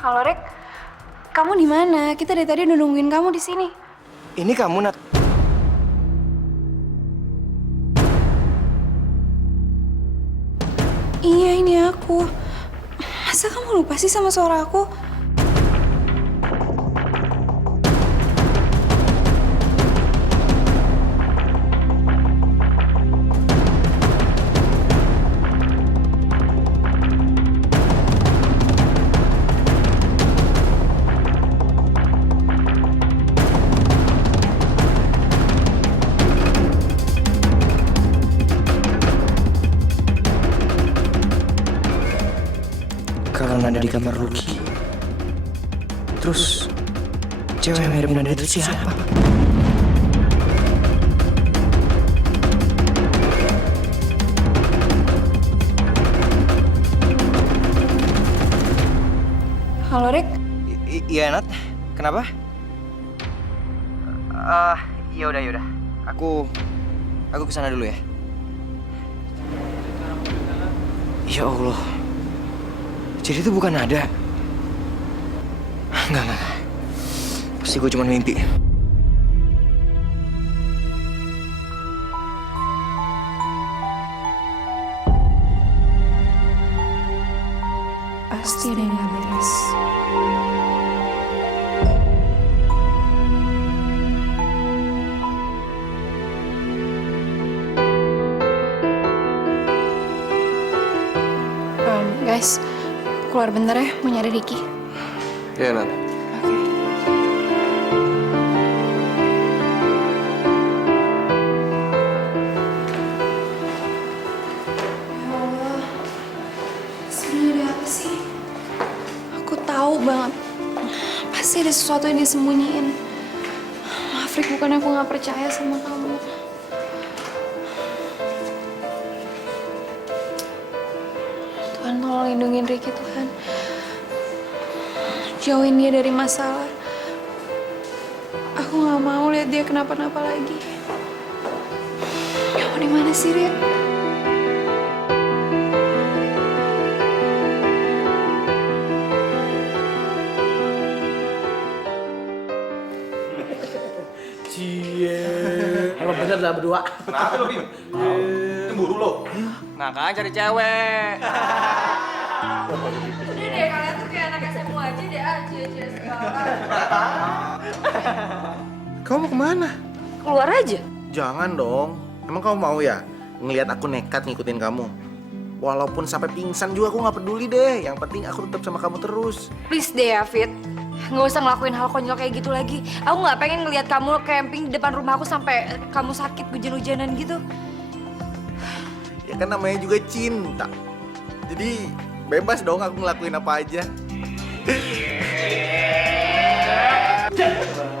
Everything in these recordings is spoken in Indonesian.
Halo Rek, kamu di mana? Kita dari tadi udah nungguin kamu di sini. Ini kamu, Nat. Iya, ini aku. Masa kamu lupa sih sama suara aku? Kalau Nada di kamar Lucky, terus cewek yang mirip Nada itu siapa? Halo Rek, Iya, Nat. Kenapa? Yaudah. Aku kesana dulu ya. Ya Allah. Jadi itu bukan Nada. Enggak. Pasti gue cuma mimpi. pasti ada yang gak beres. Guys, keluar bentar ya, mau nyari Ricky. Iya, Nat. Ya Allah, sebenarnya ada apa sih? Aku tahu banget, pasti ada sesuatu yang disembunyiin. Maaf Rick, bukan aku gak percaya sama kamu. Tuhan tolong lindungin Ricky, Tuhan. Jauhin dia dari masalah. Aku gak mau lihat dia kenapa-napa lagi. Kamu di mana sih, Rik? Emang bener dah berdua. Kenapa lo, Bim? Cemburu lo? Makanya cari cewek. Udah deh, kalian tuh kayak anak SMA aja deh, aja segala. Kamu mau kemana? Keluar aja. Jangan dong. Emang kamu mau ya ngelihat aku nekat ngikutin kamu? Walaupun sampai pingsan juga aku nggak peduli deh. Yang penting aku tetap sama kamu terus. Please deh ya, Fit. Nggak usah ngelakuin hal konyol kayak gitu lagi. Aku nggak pengen ngelihat kamu camping di depan rumah aku sampai kamu sakit hujan-hujanan gitu. Ya kan namanya juga cinta. Jadi bebas dong aku ngelakuin apa aja.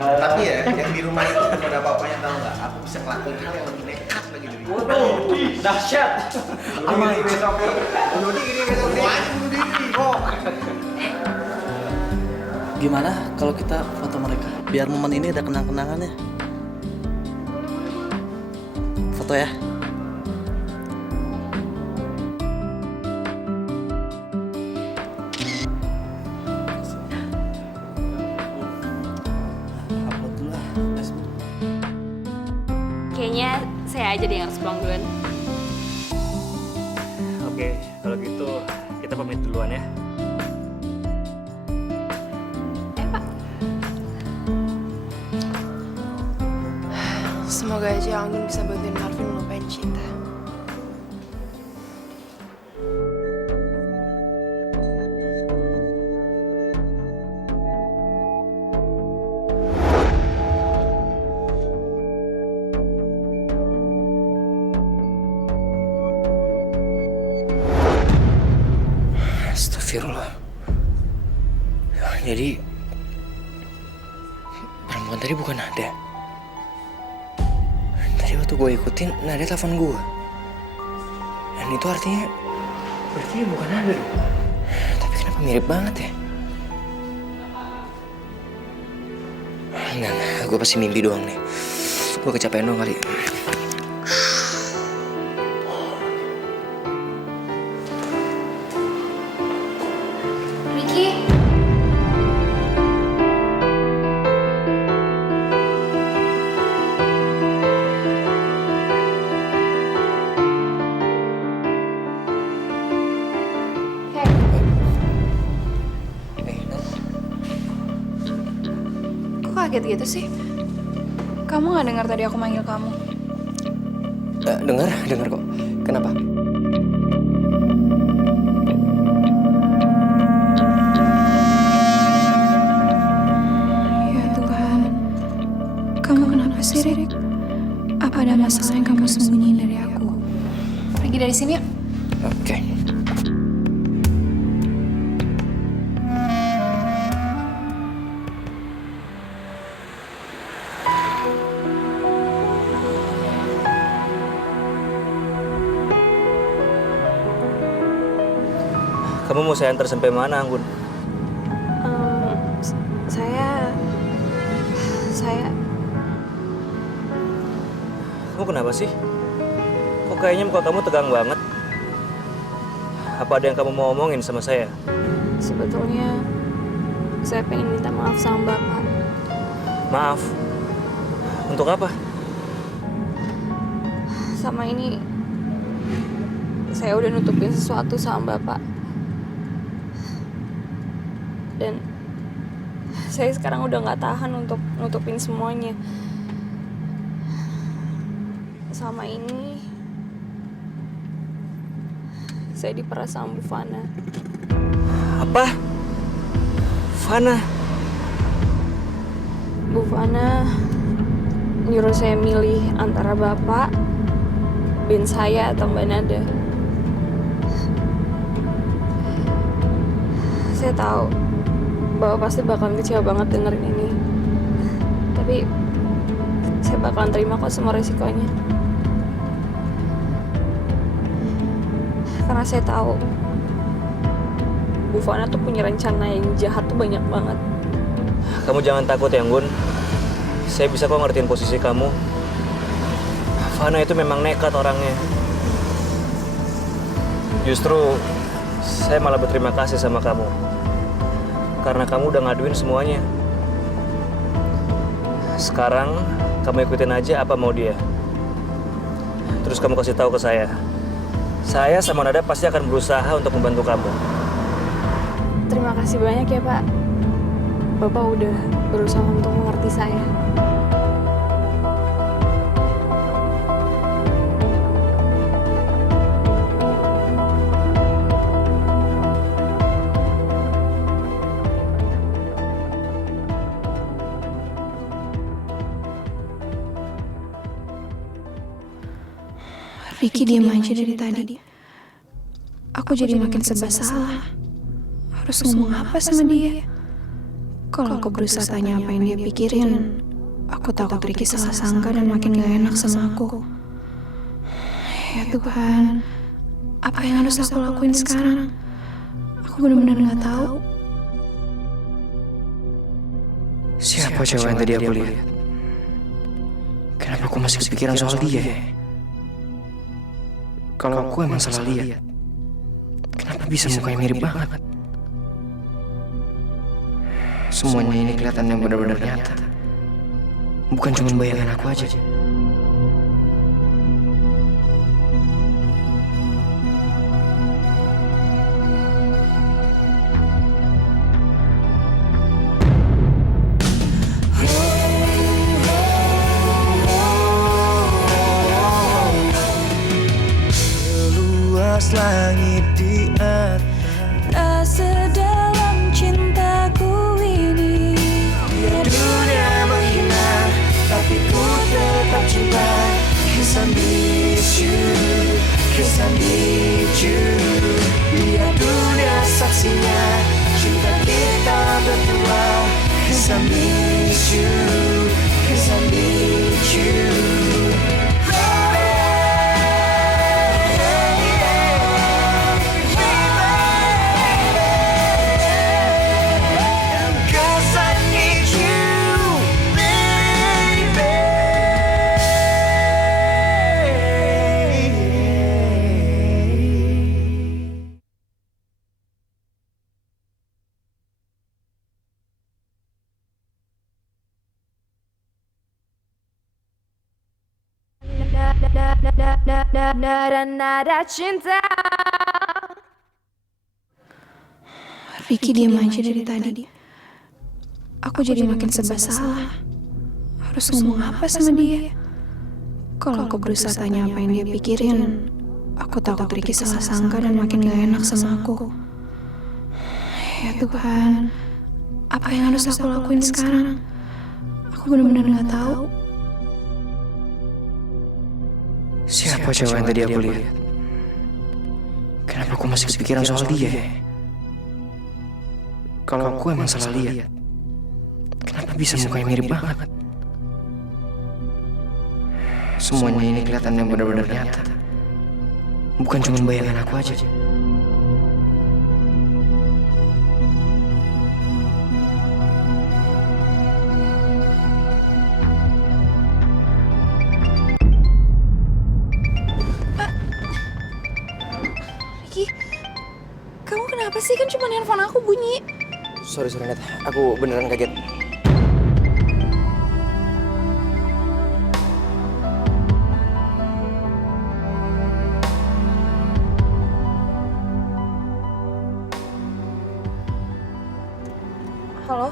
Tapi ya, yang di rumah itu belum ada apa-apanya, tahu nggak? Aku bisa ngelakuin hal yang lebih nekat lagi dari itu. Dahsyat. Aman besok. Bunuh diri besok. Bunuh diri kok. Gimana kalau kita foto mereka? Biar momen ini ada kenang-kenangannya. Foto ya. Upload dulu lah. Facebook. Kayaknya saya aja deh yang harus pulang duluan. Oke, kalau gitu kita pamit duluan ya. Semoga aja Anggun bisa bantuin Marvin ngelupain cinta. Astagfirullah. Jadi perempuan tadi bukan Nada. Tadi waktu gue ikutin, Nada telepon gue. Dan itu artinya berarti dia bukan Nada dong. Tapi kenapa mirip banget ya? Enggak, gue pasti mimpi doang nih. Gue kecapean doang kali. Ricky, kaget gitu sih? Kamu nggak dengar tadi aku manggil kamu? Dengar kok. Kenapa? Ya Tuhan, kamu kenapa sih, Rik? Apa ada masalah yang kamu sembunyiin dari aku? Pergi dari sini ya. Oke. Kamu mau saya antar sampai mana, Anggun? Saya Kamu kenapa sih? Kok kayaknya muka kamu tegang banget? Apa ada yang kamu mau omongin sama saya? sebetulnya saya pengen minta maaf sama Bapak. Maaf. Untuk apa? Sama ini saya udah nutupin sesuatu sama Bapak. Dan saya sekarang udah nggak tahan untuk nutupin semuanya. Sama ini saya diperas sama Bu Fana. Apa? Fana? Bu Fana nyuruh saya milih antara Bapak, Ben saya, atau Mbak Nada. Saya tahu Bapak pasti bakalan kecewa banget dengerin ini. Tapi saya bakalan terima kok semua resikonya. Karena saya tahu Bu Fana tuh punya rencana yang jahat tuh banyak banget. Kamu jangan takut ya, Anggun. Saya bisa kok ngertiin posisi kamu. Fana itu memang nekat orangnya. Justru saya malah berterima kasih sama kamu. Karena kamu udah ngaduin semuanya. Sekarang kamu ikutin aja apa mau dia. Terus kamu kasih tahu ke saya. Saya sama Nada pasti akan berusaha untuk membantu kamu. Terima kasih banyak ya Pak. Bapak udah berusaha untuk mengerti saya. Ricky diam aja dari tadi. Aku jadi makin serba salah. Harus ngomong apa sama dia? Kalau aku berusaha tanya apa yang dia pikirin, aku takut Ricky salah sangka dan makin gak enak sama aku. Ya Tuhan, apa yang harus aku lakuin sekarang? Aku benar-benar gak tahu. Siapa cewek yang tadi aku lihat? Kenapa aku masih kepikiran soal dia ya? Kalau aku emang salah lihat, kenapa bisa mukanya mirip banget? Semuanya ini kelihatan yang benar-benar nyata. Bukan cuma bayangan aku aja. Luas langit di atas, Tak sedalam cintaku ini. biar dunia menghina, tapi ku tetap cinta. 'Cause I miss you, 'cause I need you. Biar dunia saksinya, cinta kita berdua. 'Cause I miss you, 'cause I need you. Nada cinta. Ricky diam aja dari tadi. aku jadi makin serba salah. Harus ngomong apa sama dia? Kalau aku berusaha tanya apa yang dia pikirin, aku takut Ricky salah sangka dan makin gak enak sama aku. Ya Tuhan, apa yang harus aku lakuin sekarang? Aku benar-benar gak tahu. Siapa cewek yang tadi aku lihat? Kenapa aku masih kepikiran soal dia? Kalau aku emang salah lihat, kenapa bisa mukanya mirip banget? Semuanya ini kelihatan yang benar-benar nyata. Bukan cuma bayangan aku aja. Ricky, kamu kenapa sih? Kan cuma handphone aku bunyi. Sorry Nat, aku beneran kaget. Halo?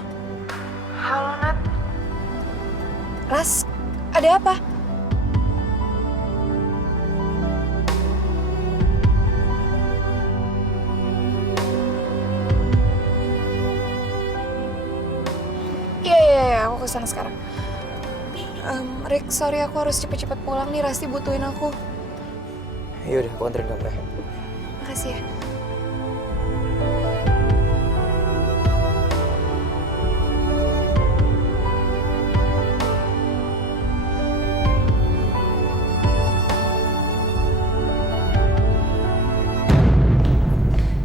Halo, Nat. Ras, ada apa? Iya, aku kesana sekarang. Rick, sorry aku harus cepet-cepet pulang nih, Rasti butuhin aku. Yaudah, aku anterin kamu ya. Makasih ya.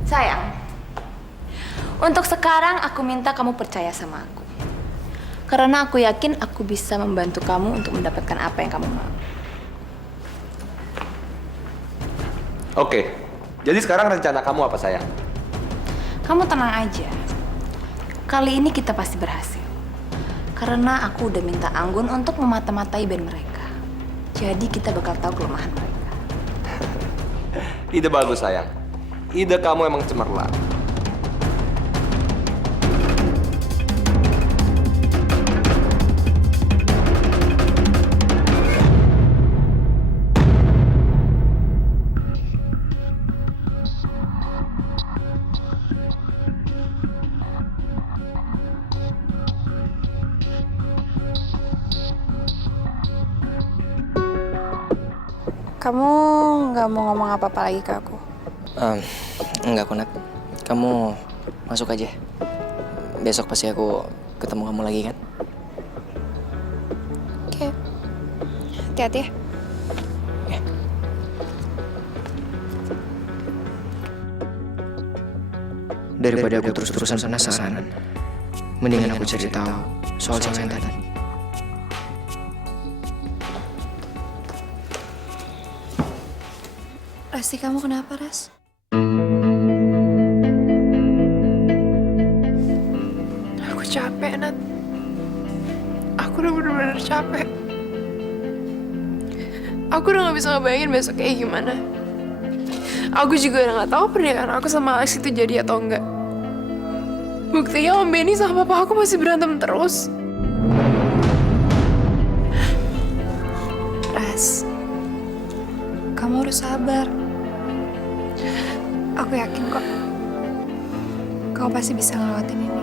Sayang, untuk sekarang aku minta kamu percaya sama aku. Karena aku yakin aku bisa membantu kamu untuk mendapatkan apa yang kamu mau. Oke, jadi sekarang rencana kamu apa sayang? Kamu tenang aja. Kali ini kita pasti berhasil. Karena aku udah minta Anggun untuk memata-matai band mereka. Jadi kita bakal tahu kelemahan mereka. Ide bagus sayang. Ide kamu emang cemerlang. Kamu nggak mau ngomong apa-apa lagi ke aku? Enggak kok Nat, kamu masuk aja. Besok pasti aku ketemu kamu lagi kan? Oke, hati-hati ya. Ya. Daripada aku terus-terusan penasaran, mendingan aku cari tahu soal cewek tadi. Rasti, kamu kenapa, Ras? Aku capek, Nat. Aku udah bener-bener capek. Aku udah gak bisa ngebayangin besok kayak gimana. Aku juga udah gak tahu pernikahan aku sama Alex itu jadi atau enggak. Buktinya Om Benny sama papa aku masih berantem terus. Ras, kamu harus sabar. Aku yakin kok, kau pasti bisa ngelewatin ini.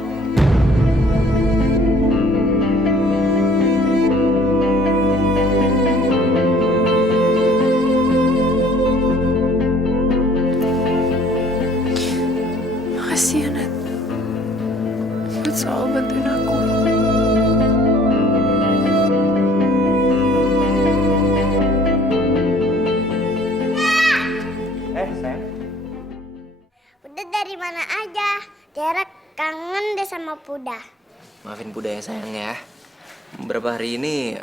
Makasih ya, Nat. Buat selalu bantuin aku. Sayang. Puda dari mana aja? Tiara kangen deh sama Puda. Maafin Puda ya sayang ya. Beberapa hari ini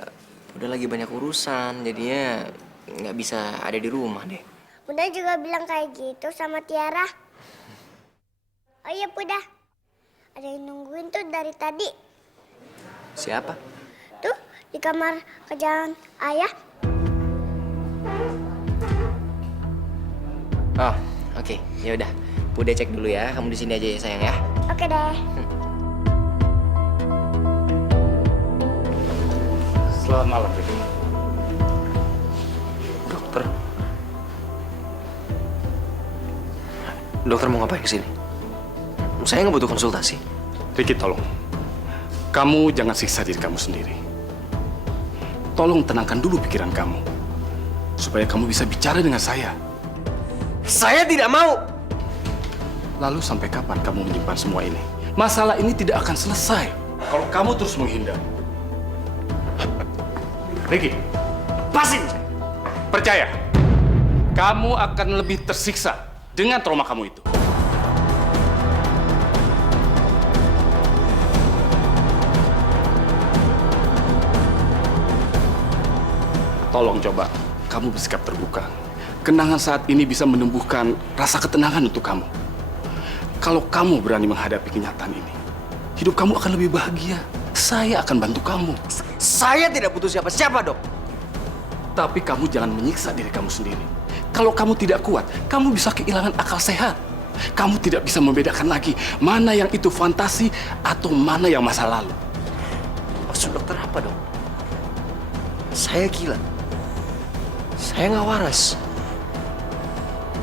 udah lagi banyak urusan, jadinya nggak bisa ada di rumah deh. Puda juga bilang kayak gitu sama Tiara. Oh iya Puda, ada yang nungguin tuh dari tadi. Siapa? Tuh di kamar kerjaan ayah. Oh, oke. Ya udah. Puda cek dulu ya. Kamu di sini aja ya sayang ya. Oke deh. Selamat malam, Ricky. Dokter. Dokter mau ngapain kesini? Saya nggak butuh konsultasi. Ricky, tolong. Kamu jangan siksa diri kamu sendiri. Tolong tenangkan dulu pikiran kamu. Supaya kamu bisa bicara dengan saya. Saya tidak mau! Lalu sampai kapan kamu menyimpan semua ini? Masalah ini tidak akan selesai kalau kamu terus menghindar. Ricky, Pasin! percaya. Kamu akan lebih tersiksa dengan trauma kamu itu. Tolong coba, kamu bersikap terbuka. Kenangan saat ini bisa menumbuhkan rasa ketenangan untuk kamu. Kalau kamu berani menghadapi kenyataan ini, hidup kamu akan lebih bahagia. Saya akan bantu kamu. Saya tidak butuh siapa-siapa, Dok. Tapi kamu jangan menyiksa diri kamu sendiri. Kalau kamu tidak kuat, kamu bisa kehilangan akal sehat. Kamu tidak bisa membedakan lagi mana yang itu fantasi atau mana yang masa lalu. Maksud dokter apa, Dok? Saya gila. Saya nggak waras.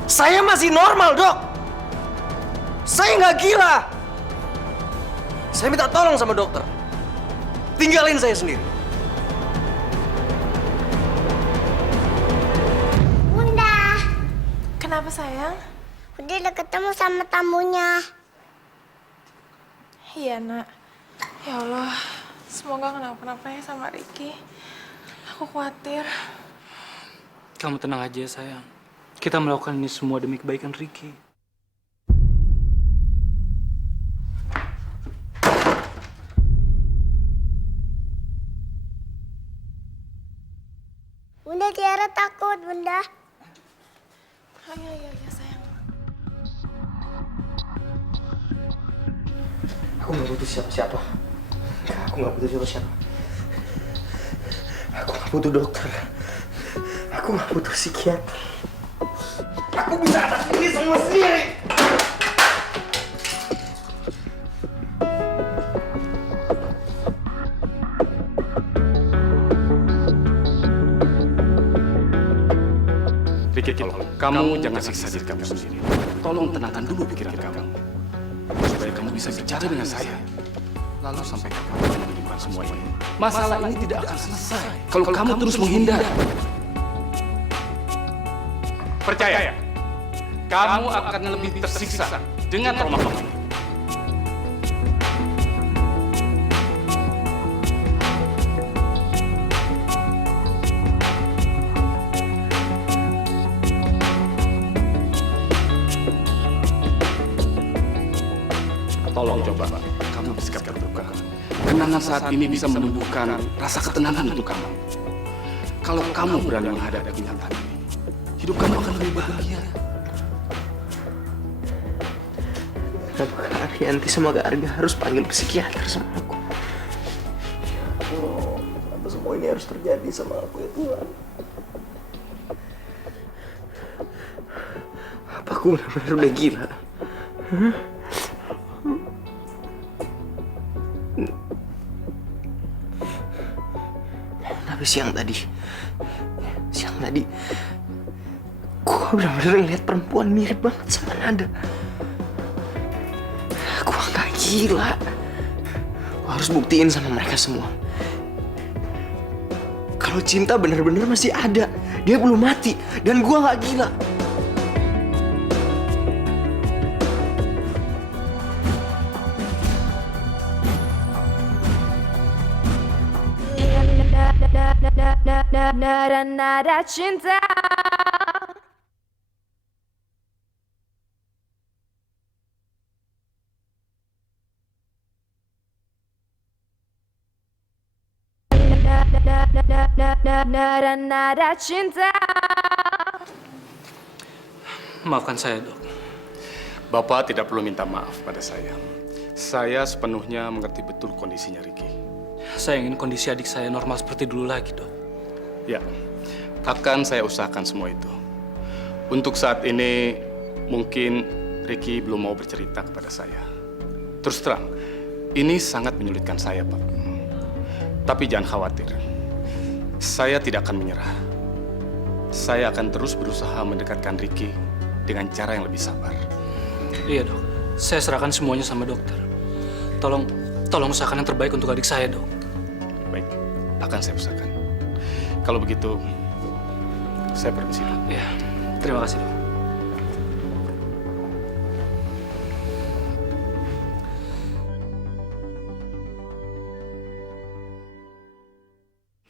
Saya masih normal, Dok. Saya nggak gila. Saya minta tolong sama dokter. Tinggalin saya sendiri. Bunda, Kenapa sayang? udah ketemu sama tamunya. Iya nak. Ya Allah, semoga kenapa-napa ya sama Ricky. Aku khawatir. Kamu tenang aja sayang. Kita melakukan ini semua demi kebaikan Ricky. Bunda, Tiara takut, Bunda. Iya sayang. Aku nggak butuh siapa-siapa. Aku nggak butuh siapa-siapa. Aku nggak butuh dokter. Aku nggak butuh psikiater. Aku bisa atas ini semua sendiri. Ricky, tolong. Kamu jangan siksa diri kamu sendiri. Tolong tenangkan dulu pikiran kamu. Supaya kamu bisa bicara dengan saya. Lalu sampai kapan kamu menyimpan semua ini? Masalah ini tidak akan selesai kalau kamu terus menghindar. Percaya, kamu akan lebih tersiksa dengan trauma kamu. Tolong coba, kamu bersikap terbuka. Kenangan saat ini bisa menumbuhkan rasa ketenangan untuk kamu. Kalau kamu berani menghadapi kenyataan ini, hidup kamu akan lebih bahagia. Kenapa Kak Arianti sama Kak Arga harus panggil psikiater sama aku? Oh, kenapa semua ini harus terjadi sama aku ya Tuhan? Apa aku benar-benar udah gila? Hah? Tapi siang tadi, gua benar-benar ngeliat perempuan mirip banget sama Nada. Gua gak gila. Gua harus buktiin sama mereka semua. Kalau cinta benar-benar masih ada, dia belum mati, dan gua gak gila. Nada cinta. Nada cinta. Maafkan saya, Dok. Bapak tidak perlu minta maaf pada saya. Saya sepenuhnya mengerti betul kondisinya Ricky. Saya ingin kondisi adik saya normal seperti dulu lagi, Dok. Ya, akan saya usahakan semua itu. Untuk saat ini, mungkin Ricky belum mau bercerita kepada saya. Terus terang, ini sangat menyulitkan saya, Pak. Tapi jangan khawatir. Saya tidak akan menyerah. Saya akan terus berusaha mendekatkan Ricky dengan cara yang lebih sabar. Iya dok, saya serahkan semuanya sama dokter. Tolong usahakan yang terbaik untuk adik saya dok. Baik, akan saya usahakan. Kalau begitu, saya permisi dulu. Ya, terima kasih dok.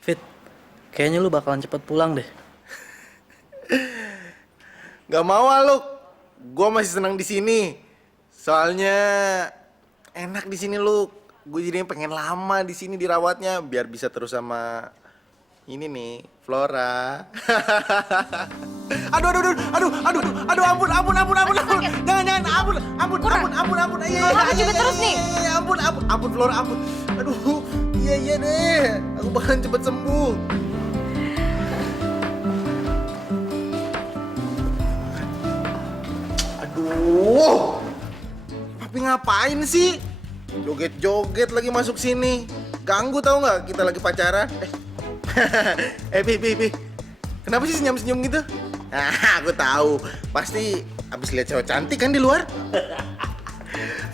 Fit, kayaknya lu bakalan cepet pulang deh. Gak mau ah, Luk. Gue masih senang di sini. Soalnya enak di sini, Luk. Gue jadinya pengen lama di sini dirawatnya biar bisa terus sama ini nih, Flora. aduh, ampun. Jangan, ampun. Juga terus nih. Ampun Flora, ampun. Aduh, iya deh. Aku bakalan cepet sembuh. Aduh, Papi ngapain sih? Joget-joget lagi masuk sini. Ganggu tau nggak? Kita lagi pacaran. Pi. Kenapa sih senyum-senyum gitu? Ah, aku tahu. Pasti abis lihat cewek cantik kan di luar.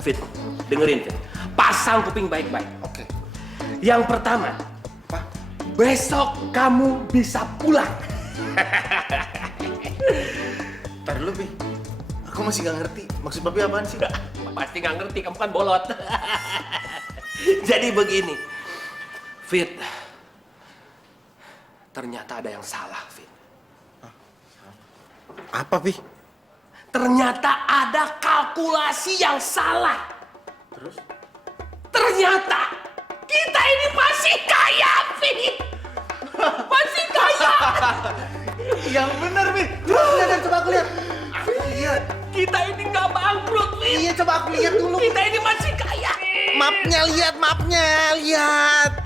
Fit, dengerin Fit. Pasang kuping baik-baik. Oke. Yang pertama, besok kamu bisa pulang. Ntar dulu, Pi. Aku masih gak ngerti. Maksud Papi apaan sih? Pasti gak ngerti, kamu kan bolot. Jadi begini, Fit. Ternyata ada yang salah, Fit. Apa, Pi? Ternyata ada kalkulasi yang salah. Terus? Ternyata kita ini masih kaya, Fit. Masih kaya. Yang bener, Pi. Coba aku lihat. Lihat. Kita ini nggak bangkrut, Fit. Iya, coba aku lihat dulu. Kita ini masih kaya. Mapnya, lihat.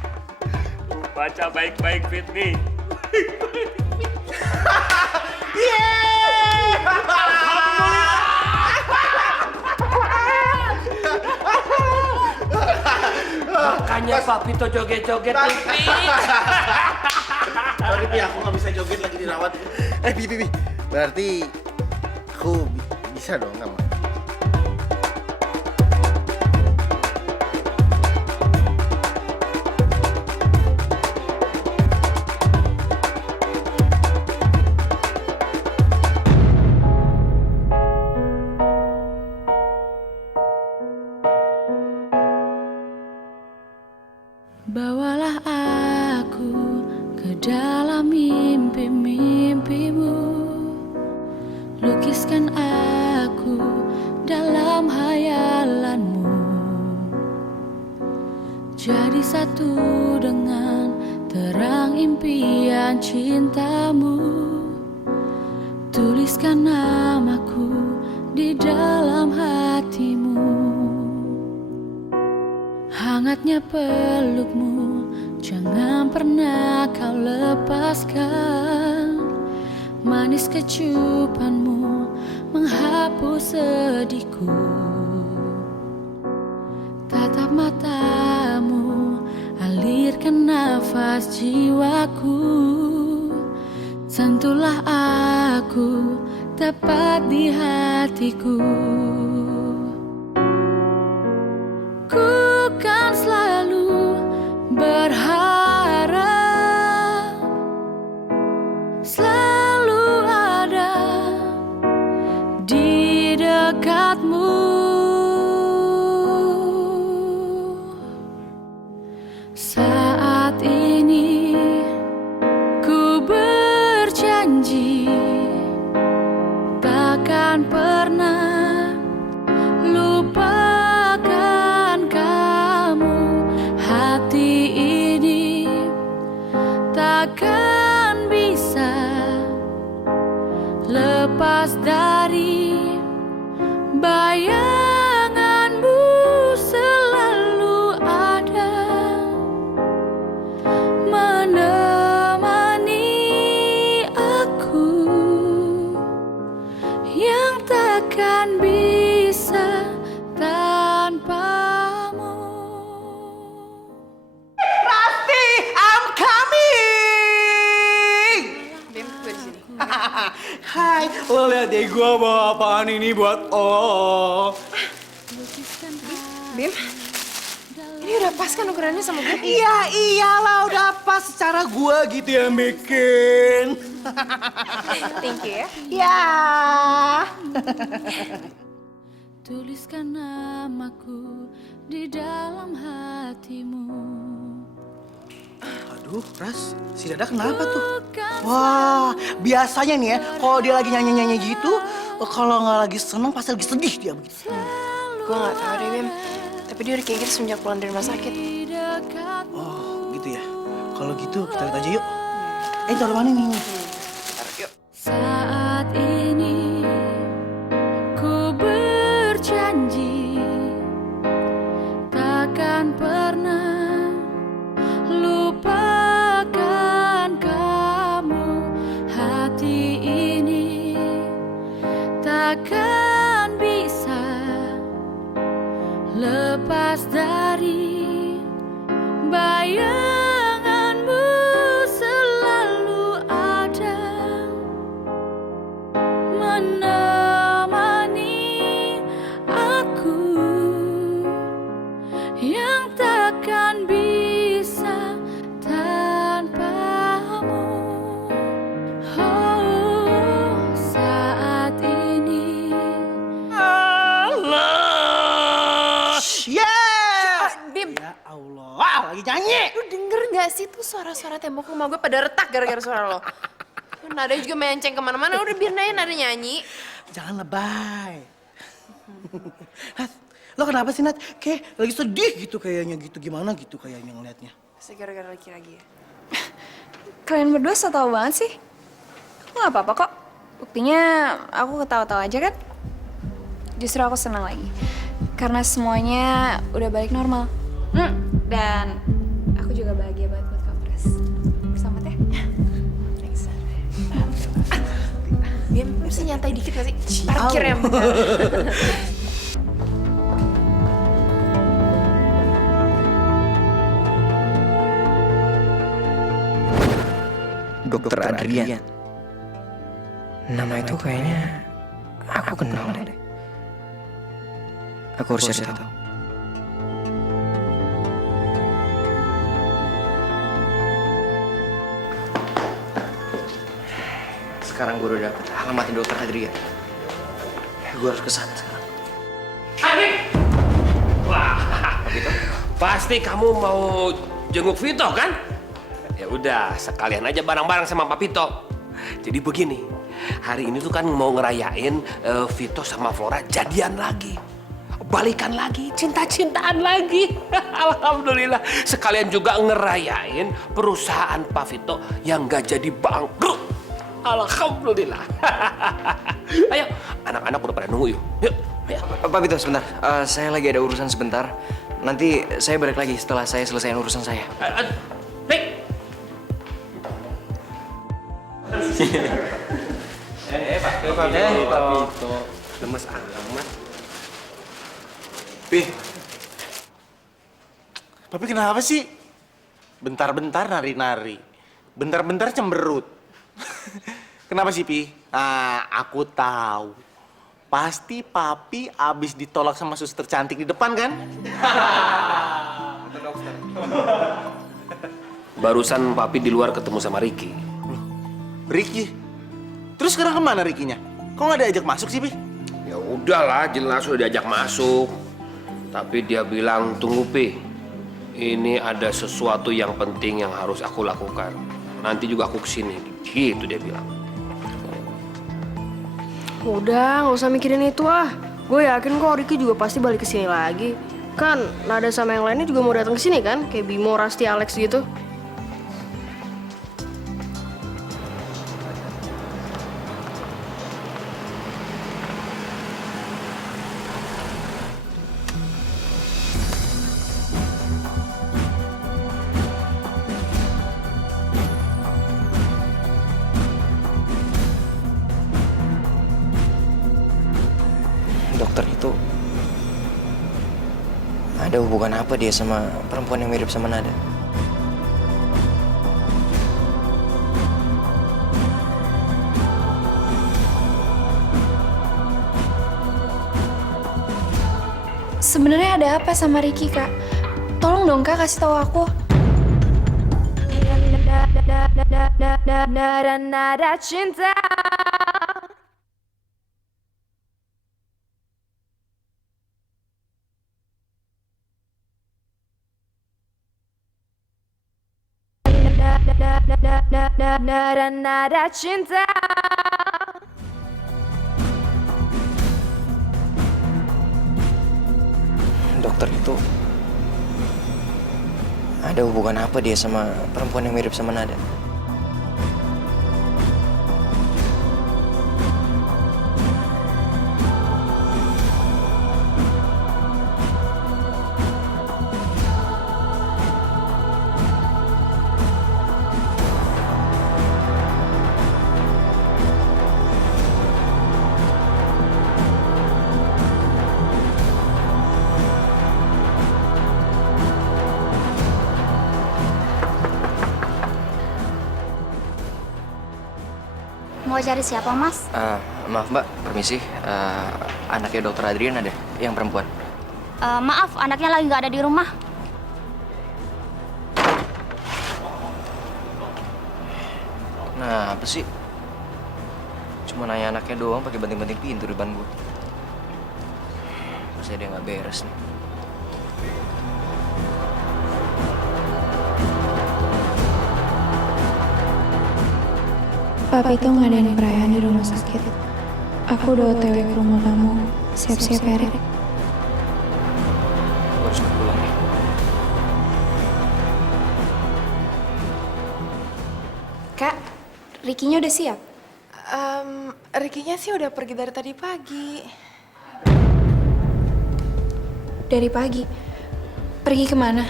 Baca baik-baik, Fit nih. Makanya Papi tuh joget-joget nih, Fit. Sorry, Pi, aku nggak bisa joget lagi dirawat. Pi. Berarti aku bisa dong, nggak mau? Bawalah aku ke dalam mimpi-mimpimu. Lukiskan aku dalam hayalanmu. Jadi satu dengan terang impian cintamu. Tuliskan namaku di dalam hatimu. Hangatnya pelukmu jangan pernah kau lepaskan. Manis kecupanmu menghapus sedihku. Tatap matamu alirkan nafas jiwaku. Sentuhlah aku tepat di hatiku. Ku kan selalu berharap selalu ada di dekatmu. Saat ini ku berjanji takkan pernah lupakan kamu. Hati ini takkan bisa lepas dari bayanganmu. Selalu ada menemani aku yang takkan bisa tanpamu. Rasti, I'm coming. Hai, lo lihat deh gue bawa apaan ini buat lo. Bim, ini udah pas kan ukurannya sama gue? Iya, iyalah udah pas secara gue gitu yang bikin. Thank you ya. Ya. Tuliskan namaku di dalam hatimu. Aduh, Ras, si Dada kenapa tuh? Wah, biasanya nih ya, kalau dia lagi nyanyi-nyanyi gitu, kalau nggak lagi seneng pasti lagi sedih dia begitu. Gue nggak tahu deh Bim, tapi dia udah kayak gitu semenjak pulang dari rumah sakit. Oh, gitu ya. Kalau gitu kita lihat aja yuk. Taruh mana nih? Saat ini ku berjanji takkan pernah lupakan kamu. Hati ini takkan bisa lepas dari bayanganmu, selalu ada menemani aku, yang takkan bisa tanpamu. Oh, saat ini Allah. Yeah. Bim. Ya Allah, wah, lagi nyanyi. Lu denger gak sih tuh suara-suara tembok rumah gue pada retak gara-gara suara lo? Nada juga melenceng kemana-mana, udah biarin aja nada nyanyi. Jangan lebay. Nat, lo kenapa sih Nat? Kayak lagi sedih gitu kayaknya gitu. Gimana gitu kayaknya ngeliatnya? Pasti gara-gara lagi ya. Kalian berdua so tau banget sih. Aku gak apa-apa kok. Buktinya aku ketawa-tawa aja kan. Justru aku senang lagi. Karena semuanya udah balik normal. Dan aku juga bahagia banget buat Kak Pres. Selamat ya. Thanks. Bim, bisa nyantai dikit gak sih? Parkir yang bener. Dokter Adrian. Nama itu kayaknya aku kenal deh. Aku harus cari tahu. Sekarang gue udah dapet alamatnya Dokter Adrian. Gue harus kesana sekarang. Wah, pasti kamu mau jenguk Vito kan? Ya udah, sekalian aja bareng-bareng sama Pak Vito. Jadi begini, hari ini tuh kan mau ngerayain Vito sama Flora jadian lagi. Balikan lagi, cinta-cintaan lagi. Alhamdulillah. Sekalian juga ngerayain perusahaan Pak Vito yang gak jadi bangkrut. Alhamdulillah. Ayo, anak-anak udah pada nunggu yuk. Yuk, ayo. Pak Vito, sebentar. Saya lagi ada urusan sebentar. Nanti saya balik lagi setelah saya selesaiin urusan saya. Nih. Pak Vito. Lemes amat. Pi. Papi kenapa sih? Bentar-bentar nari-nari. Bentar-bentar cemberut. Kenapa sih, Pi? Nah, aku tahu. Pasti Papi abis ditolak sama suster cantik di depan, kan? Barusan Papi di luar ketemu sama Ricky. Ricky? Terus sekarang kemana Ricky-nya? Kok nggak diajak masuk sih, Pi? Ya udahlah, jelas udah diajak masuk. Tapi dia bilang, tunggu Pi. Ini ada sesuatu yang penting yang harus aku lakukan. Nanti juga aku kesini. Gitu dia bilang. Udah, nggak usah mikirin itu ah. Gue yakin kok Ricky juga pasti balik ke sini lagi. Kan Nada sama yang lainnya juga mau datang ke sini kan? Kayak Bimo, Rasti, Alex gitu. Dokter itu ada hubungan apa dia sama perempuan yang mirip sama Nada? sebenarnya ada apa sama Ricky, Kak? Tolong dong, Kak, kasih tahu aku. Nada cinta. Nada cinta. Dokter itu ada hubungan apa dia sama perempuan yang mirip sama Nada? Mau cari siapa, Mas? Maaf Mbak, permisi. Anaknya Dokter Adrian ada, yang perempuan. Maaf, anaknya lagi nggak ada di rumah. Nah, apa sih? Cuma nanya anaknya doang pakai banting-banting pintu di depan gue. Pasti dia nggak beres nih. Papa itu ngadain perayaan di rumah sakit. Aku udah OTW ke rumah kamu. Siap-siap ya, Rik. Gue harus pulang nih. Kak, Ricky-nya udah siap? Ricky-nya sih udah pergi dari tadi pagi. Dari pagi? Pergi kemana?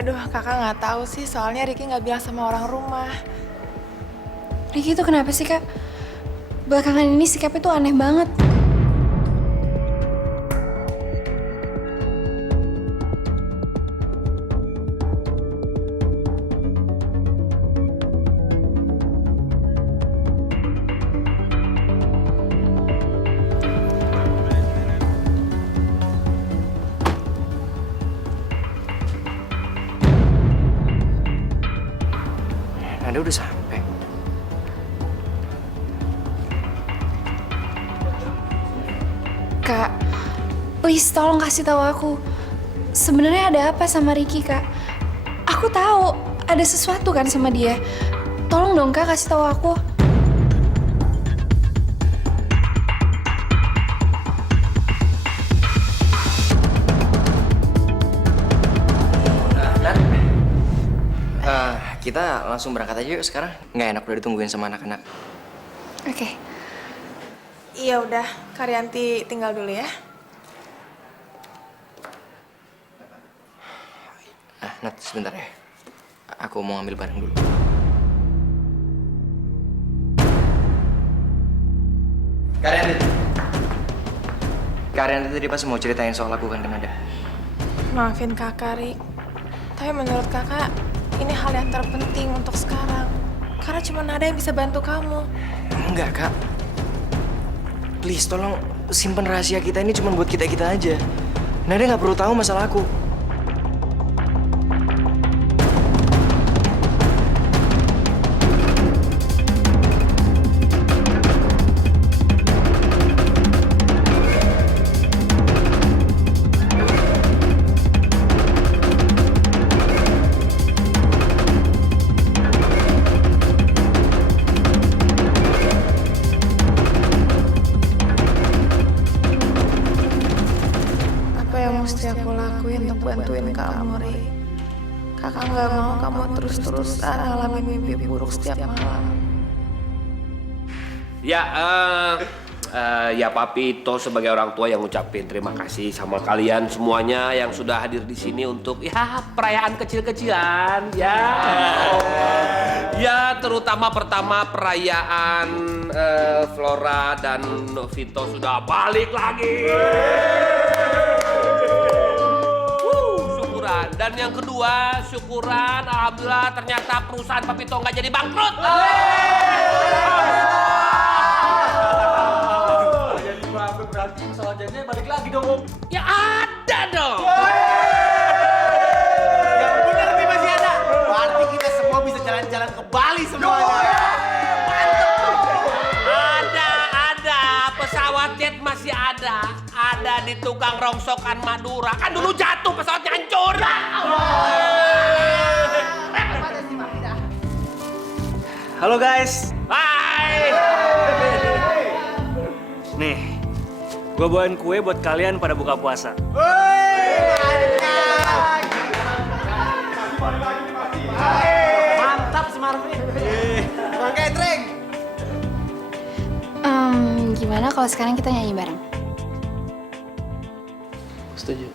Aduh, kakak nggak tahu sih, soalnya Ricky nggak bilang sama orang rumah. Ricky itu kenapa sih, Kak? Belakangan ini sikapnya tuh aneh banget. Nada udah sampai. Kak, please tolong kasih tahu aku. Sebenarnya ada apa sama Ricky, Kak? Aku tahu ada sesuatu kan sama dia. Tolong dong, Kak, kasih tahu aku. Kita langsung berangkat aja yuk sekarang. Nggak enak udah ditungguin sama anak-anak. Oke. Iya udah, Karyanti tinggal dulu ya. Nat, sebentar ya. Aku mau ambil barang dulu. Karyanti tadi pas mau ceritain soal aku kan ke Nada. Maafin kakak, Rik. Tapi menurut kakak, ini hal yang terpenting untuk sekarang. Karena cuma Nada yang bisa bantu kamu. Enggak, Kak. Please, tolong simpen rahasia kita ini cuma buat kita-kita aja. Nada nggak perlu tahu masalah aku. Bantuin kamu, Ri. Kakak nggak mau kamu terus-terusan ngalamin mimpi buruk setiap malam. Ya, ya Papi Ito sebagai orang tua yang ngucapin terima kasih sama kalian semuanya yang sudah hadir di sini untuk ya perayaan kecil-kecilan ya. Ya terutama pertama perayaan Flora dan Vito sudah balik lagi. Dan yang kedua, syukuran, alhamdulillah ternyata perusahaan Papito nggak jadi bangkrut. Jadi bangkrut berarti pesawat jadinya balik lagi dong, Om. Ya ada dong. jadi tukang rongsokan Madura. Kan dulu jatuh pesawatnya hancur. Halo guys. Hai. Nih, gue bawain kue buat kalian pada buka puasa. Mantap si Marvin. Bang Catering. Gimana kalau sekarang kita nyanyi bareng? Setuju.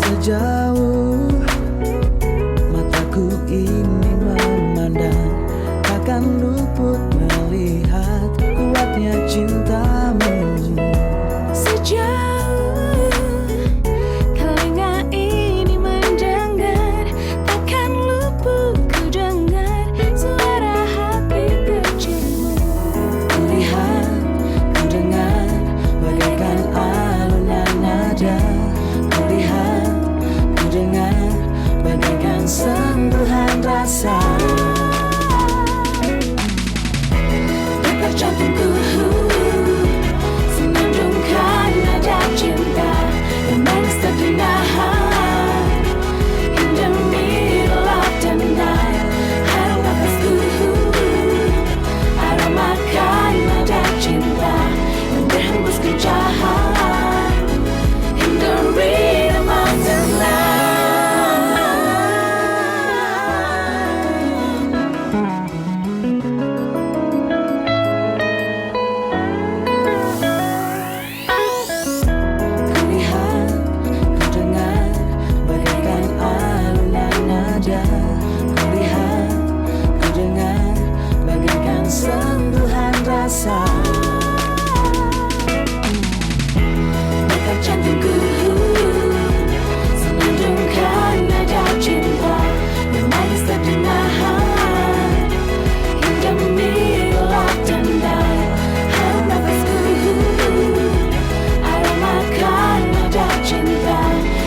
Sejauh mataku ini memandang, takkan luput melihat kuatnya cintamu. Sejauh telinga ini mendengar, takkan luput ku dengar suara hati kecilmu. Kulihat, ku dengar bagaikan alunan nada. Kulihat, ku dengar bagaikan sentuhan rasa. Detak jantungku senandungkan nada cinta yang manis terdengar in the middle of the night. Harum nafasku aramakan nada cinta yang berhembus kejahat in the rhythm of the night. Kulihat, ku dengar bagaikan alunan nada. Kulihat, ku dengar bagaikan sentuhan rasa. Detak jantungku senandungkan nada cinta yang manis terdengar in the middle of the night. Harum nafasku aramakan nada cinta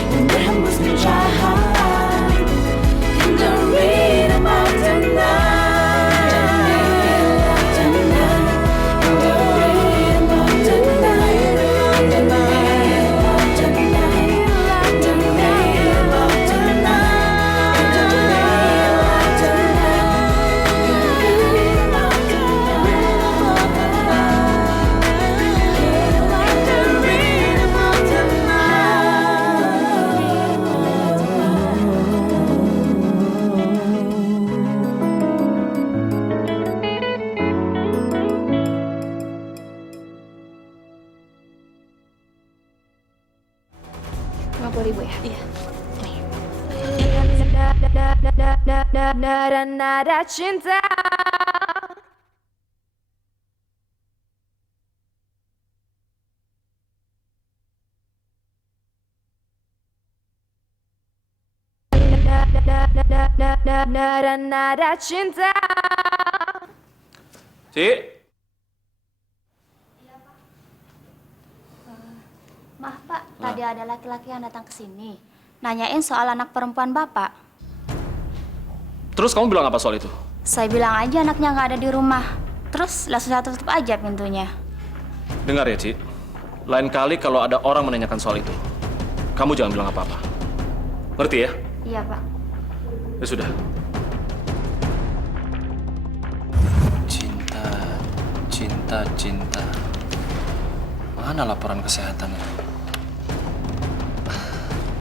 yang berhembus kejahat in the rhythm of the night. Rp50.000 ya? Iya. Nada cinta. Nada cinta. Ci? Maaf Pak, tadi ada laki-laki yang datang ke sini. Nanyain soal anak perempuan Bapak. Terus kamu bilang apa soal itu? Saya bilang aja anaknya nggak ada di rumah. Terus langsung saya tutup aja pintunya. Dengar ya, Ci. Lain kali kalau ada orang menanyakan soal itu, kamu jangan bilang apa-apa. Ngerti ya? Iya Pak. Ya sudah. Cinta, cinta, cinta. Mana laporan kesehatannya?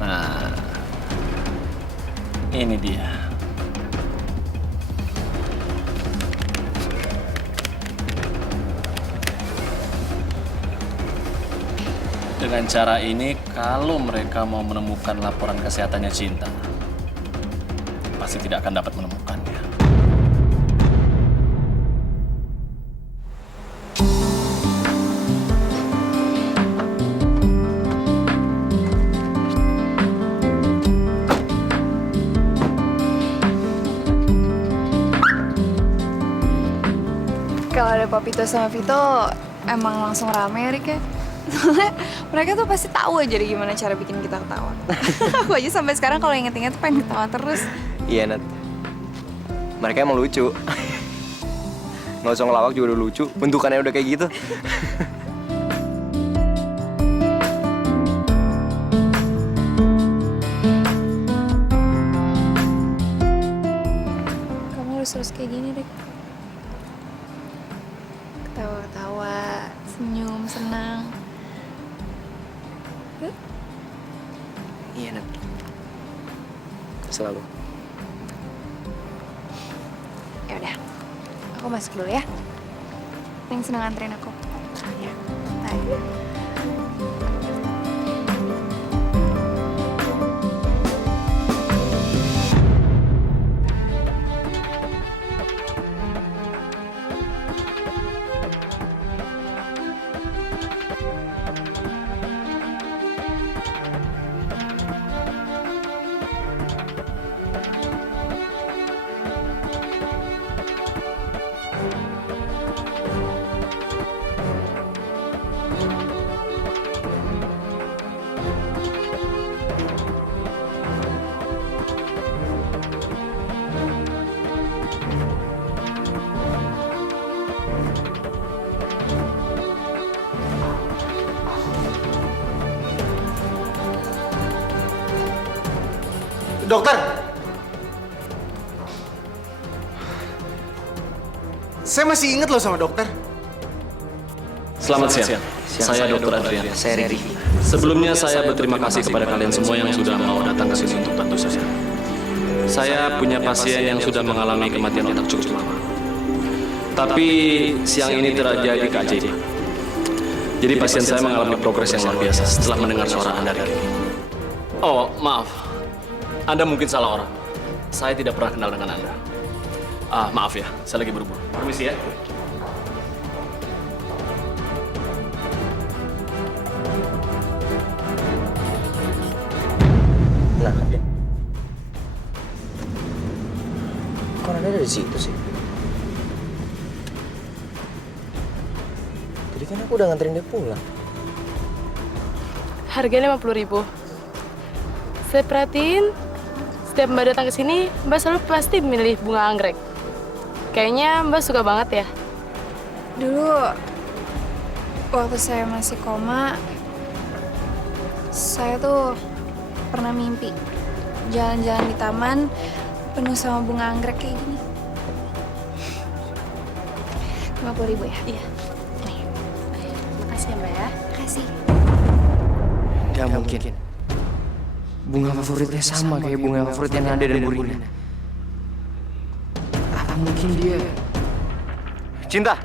Nah, ini dia. Dengan cara ini, kalau mereka mau menemukan laporan kesehatannya Cinta, pasti tidak akan dapat menemukannya. Kalau ada Papito sama Vito, emang langsung rame Rick ya? Soalnya mereka tuh pasti tahu aja deh gimana cara bikin kita ketawa. Aku aja sampai sekarang kalau inget-inget tuh pengen ketawa terus. Iya, Nat. Mereka emang lucu. Nggak usah ngelawak juga udah lucu. Bentukannya udah kayak gitu. Kamu harus terus kayak gini deh. Ketawa-ketawa, senyum, senang. Iya, Nat. Selalu. Ya udah, aku masuk dulu ya. Neng senang anterin aku. Ya. Bye. Dokter! Saya masih inget loh sama dokter. Selamat siang. Saya Dr. Adrian. Saya Ricky. Sebelumnya saya berterima kasih kepada kalian semua yang sudah mau datang ke sini untuk bantu saya. Saya punya pasien yang sudah mengalami kematian otak cukup lama. Tapi siang ini terjadi keajaiban. Jadi pasien saya mengalami progres yang luar biasa setelah mendengar suara Anda, Ricky. Oh, maaf. Anda mungkin salah orang. Saya tidak pernah kenal dengan Anda. Maaf ya, saya lagi buru-buru. Permisi ya. Nah, kok Nada ada di situ sih? Tadi kan aku udah nganterin dia pulang. Harganya 50.000. Saya perhatiin, setiap Mbak datang ke sini, Mbak selalu pasti milih bunga anggrek. Kayaknya Mbak suka banget ya. Dulu, waktu saya masih koma, saya tuh pernah mimpi jalan-jalan di taman penuh sama bunga anggrek kayak gini. 50.000 ya? Iya. Nih. Makasih ya Mbak ya. Makasih. Gak mungkin. Bunga favoritnya sama kayak bunga favoritnya Nada dan Burina. Apa mungkin dia... Cinta!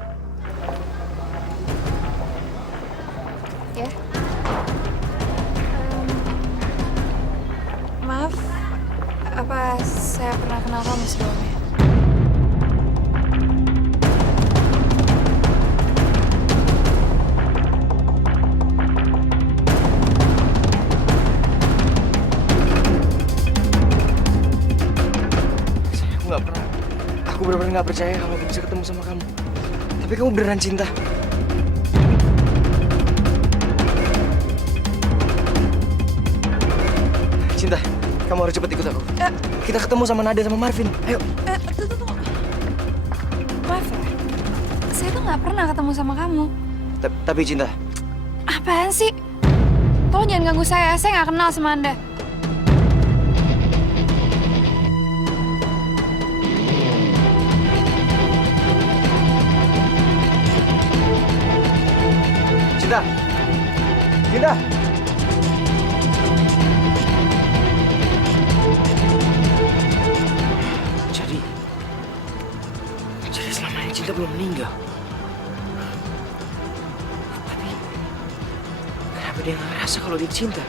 Ya. Maaf, apa saya pernah kenal kamu sebelumnya? Aku benar-benar nggak percaya kalau aku bisa ketemu sama kamu. Tapi kamu beneran cinta. Cinta, kamu harus cepet ikut aku. Kita ketemu sama Nada sama Marvin. Ayo. Tunggu. Maaf ya, saya tuh nggak pernah ketemu sama kamu. Tapi Cinta. Apaan sih? Tolong jangan ganggu saya nggak kenal sama Anda. Cinta! Jadi selama ini Cinta belum meninggal. Tapi kenapa dia nggak ngerasa kalau dia cinta?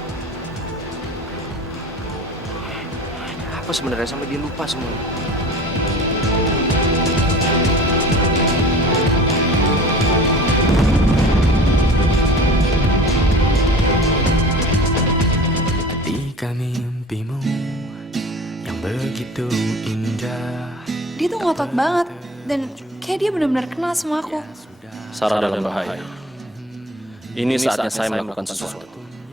Apa sebenarnya sampai dia lupa semuanya? Mimpimu yang begitu indah. Dia tuh ngotot banget dan kayak dia benar-benar kenal sama aku. Sarah dalam bahaya. Ini saatnya saya melakukan sesuatu.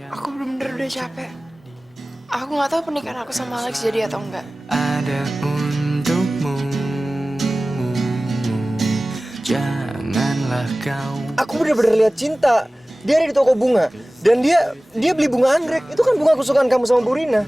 Aku bener-bener udah capek. Aku nggak tahu pernikahan aku sama Alex jadi atau enggak. Ada untukmu, janganlah kau. Aku bener-bener lihat Cinta. Dia ada di toko bunga dan dia beli bunga anggrek. Itu kan bunga kesukaan kamu sama Bu Rina.